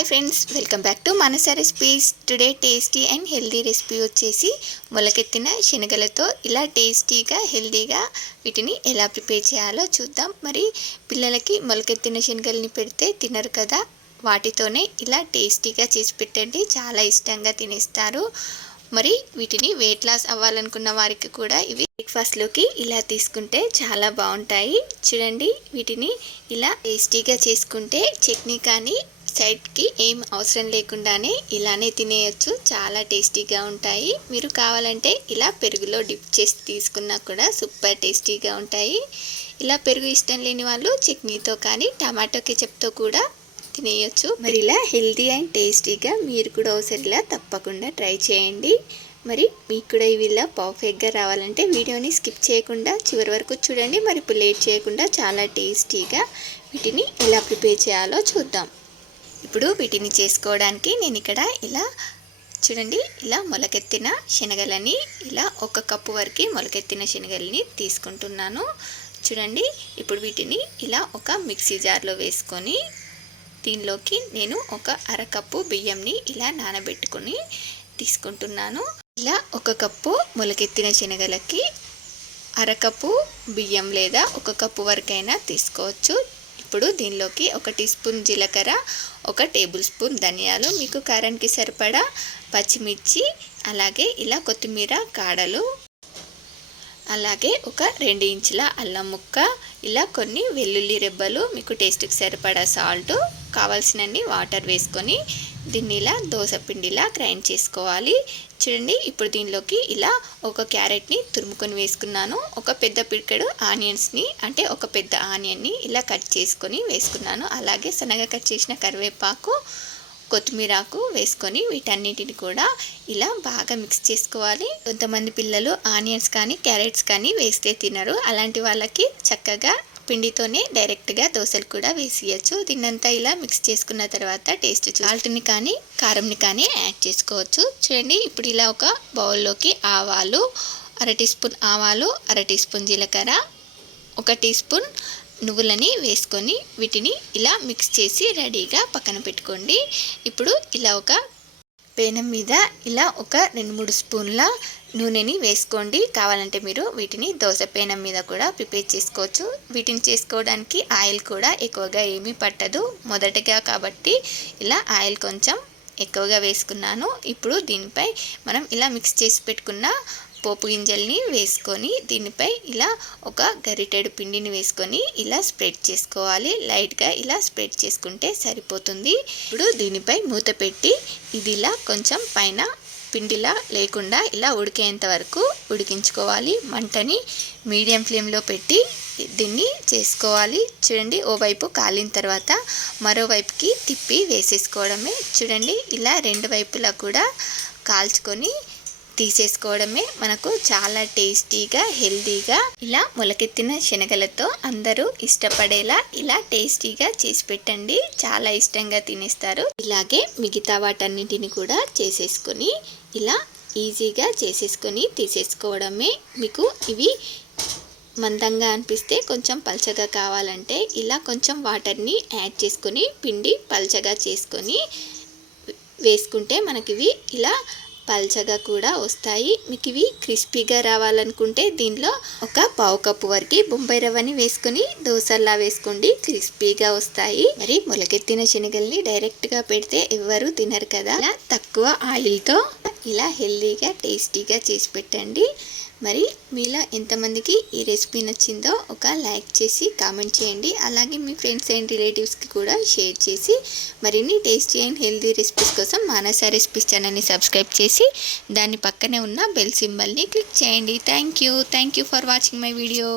Hi friends, welcome back to Manasa recipes. Today tasty and healthy recipe వచ్చేసి మొలకెత్తిన శనగలతో ఇలా టేస్టీగా హెల్దీగా వీటిని ఎలా ప్రిపేర్ చేయాలో చూద్దాం. మరి పిల్లలకి మొలకెత్తిన శనగల్ని పెడితే తినరు కదా, వాటితోనే ఇలా టేస్టీగా చేసి పెట్టండి, చాలా ఇష్టంగా తినేస్తారు. మరి వీటిని వెయిట్ లాస్ అవ్వాలనుకున్న వారికి కూడా ఇవి బ్రేక్ఫాస్ట్లోకి ఇలా తీసుకుంటే చాలా బాగుంటాయి. చూడండి, వీటిని ఇలా టేస్టీగా చేసుకుంటే చట్నీ కానీ సైడ్కి ఏం అవసరం లేకుండానే ఇలానే తినేయచ్చు, చాలా టేస్టీగా ఉంటాయి. మీరు కావాలంటే ఇలా పెరుగులో డిప్ చేసి తీసుకున్నా కూడా సూపర్ టేస్టీగా ఉంటాయి. ఇలా పెరుగు ఇష్టం లేని వాళ్ళు చట్నీతో కానీ టమాటో కెచప్తో కూడా తినేయచ్చు. మరి ఇలా హెల్తీ అండ్ టేస్టీగా మీరు కూడా ఒకసారి ఇలా తప్పకుండా ట్రై చేయండి. మరి మీకు కూడా ఇవి ఇలా పర్ఫెక్ట్గా రావాలంటే వీడియోని స్కిప్ చేయకుండా చివరి వరకు చూడండి. మరి ఇప్పుడు లేట్ చేయకుండా చాలా టేస్టీగా వీటిని ఎలా ప్రిపేర్ చేయాలో చూద్దాం. ఇప్పుడు వీటిని చేసుకోవడానికి నేను ఇక్కడ ఇలా చూడండి, ఇలా మొలకెత్తిన శనగలని ఇలా 1 కప్పు వరకు మొలకెత్తిన శనగలని తీసుకుంటున్నాను. చూడండి, ఇప్పుడు వీటిని ఇలా ఒక మిక్సీ జార్లో వేసుకొని దీనిలోకి నేను 1 అరకప్పు బియ్యంని ఇలా నానబెట్టుకొని తీసుకుంటున్నాను. ఇలా 1 కప్పు మొలకెత్తిన శనగలకి అరకప్పు బియ్యం లేదా 1 కప్పు వరకైనా తీసుకోవచ్చు. ఇప్పుడు దీనిలోకి 1 టీ స్పూన్ జీలకర్ర, 1 టేబుల్ స్పూన్ ధనియాలు, మీకు కారానికి సరిపడా పచ్చిమిర్చి, అలాగే ఇలా కొత్తిమీర కాడలు, అలాగే 2 ఇంచుల అల్లం ముక్క, ఇలా కొన్ని వెల్లుల్లి రెబ్బలు, మీకు టేస్ట్కి సరిపడా సాల్ట్, కావాల్సినన్ని వాటర్ వేసుకొని దీన్ని ఇలా దోశ పిండిలా గ్రైండ్ చేసుకోవాలి. చూడండి, ఇప్పుడు దీనిలోకి ఇలా 1 క్యారెట్ని తురుముకొని వేసుకున్నాను. 1 పెద్ద పిడికెడు ఆనియన్స్ని, అంటే 1 పెద్ద ఆనియన్ని ఇలా కట్ చేసుకొని వేసుకున్నాను. అలాగే సన్నగా కట్ చేసిన కరివేపాకు, కొత్తిమీరాకు వేసుకొని వీటన్నిటిని కూడా ఇలా బాగా మిక్స్ చేసుకోవాలి. కొంతమంది పిల్లలు ఆనియన్స్ కానీ క్యారెట్స్ కానీ వేస్తే తినరు, అలాంటి వాళ్ళకి చక్కగా పిండితోనే డైరెక్ట్గా దోశలు కూడా వేసేయచ్చు. దీన్నంతా ఇలా మిక్స్ చేసుకున్న తర్వాత టేస్ట్ సాల్ట్ని కానీ కారంని కానీ యాడ్ చేసుకోవచ్చు. చూడండి, ఇప్పుడు ఇలా ఒక బౌల్లోకి ఆవాలు, 1/2 టీ స్పూన్ ఆవాలు, 1/2 టీ స్పూన్ జీలకర్ర, 1 టీ స్పూన్ నువ్వులని వేసుకొని వీటిని ఇలా మిక్స్ చేసి రెడీగా పక్కన పెట్టుకోండి. ఇప్పుడు ఇలా ఒక పేనం మీద ఇలా 2-3 స్పూన్ల నూనెని వేసుకోండి. కావాలంటే మీరు వీటిని దోశ పేనం మీద కూడా ప్రిపేర్ చేసుకోవచ్చు. వీటిని చేసుకోవడానికి ఆయిల్ కూడా ఎక్కువగా ఏమీ పట్టదు, మొదటగా కాబట్టి ఇలా ఆయిల్ కొంచెం ఎక్కువగా వేసుకున్నాను. ఇప్పుడు దీనిపై మనం ఇలా మిక్స్ చేసి పెట్టుకున్న పోపు గింజల్ని వేసుకొని దీనిపై ఇలా 1 గరిటెడు పిండిని వేసుకొని ఇలా స్ప్రెడ్ చేసుకోవాలి. లైట్గా ఇలా స్ప్రెడ్ చేసుకుంటే సరిపోతుంది. ఇప్పుడు దీనిపై మూత పెట్టి ఇది ఇలా కొంచెం పైన పిండిలా లేకుండా ఇలా ఉడికేంత వరకు ఉడికించుకోవాలి. మంటని మీడియం ఫ్లేమ్లో పెట్టి దీన్ని చేసుకోవాలి. చూడండి, ఓవైపు కాలిన తర్వాత మరోవైపుకి తిప్పి వేసేసుకోవడమే. చూడండి, ఇలా 2 వైపులా కూడా కాల్చుకొని తీసేసుకోవడమే. మనకు చాలా టేస్టీగా హెల్తీగా ఇలా మొలకెత్తిన శనగలతో అందరూ ఇష్టపడేలా ఇలా టేస్టీగా చేసి పెట్టండి, చాలా ఇష్టంగా తినేస్తారు. ఇలాగే మిగతా వాటన్నిటిని కూడా చేసేసుకొని ఇలా ఈజీగా చేసేసుకొని తీసేసుకోవడమే. మీకు ఇవి మందంగా అనిపిస్తే కొంచెం పల్చగా కావాలంటే ఇలా కొంచెం వాటర్ని యాడ్ చేసుకొని పిండి పల్చగా చేసుకొని వేసుకుంటే మనకివి ఇలా పల్చగా కూడా వస్తాయి. మీకు ఇవి క్రిస్పీగా రావాలనుకుంటే దీనిలో 1/4 కప్పు వరకు బొంబాయి రవ్వని వేసుకొని దోశల్లా వేసుకోండి, క్రిస్పీగా వస్తాయి. మరి మొలకెత్తిన శనగల్ని డైరెక్ట్గా పెడితే ఎవరు తినరు కదా, ఇలా తక్కువ ఆయిల్తో ఇలా హెల్దీగా టేస్టీగా చేసి పెట్టండి. మరి మీలో ఎంతమందికి ఈ రెసిపీ నచ్చిందో ఒక లైక్ చేసి కామెంట్ చేయండి. అలాగే మీ ఫ్రెండ్స్ అండ్ రిలేటివ్స్కి కూడా షేర్ చేసి మరిన్ని టేస్టీ అండ్ హెల్దీ రెసిపీస్ కోసం మానస రెసిపీస్ ఛానల్ని సబ్స్క్రైబ్ చేసి దాని పక్కనే ఉన్న బెల్ సింబల్ని క్లిక్ చేయండి. Thank you for watching my video.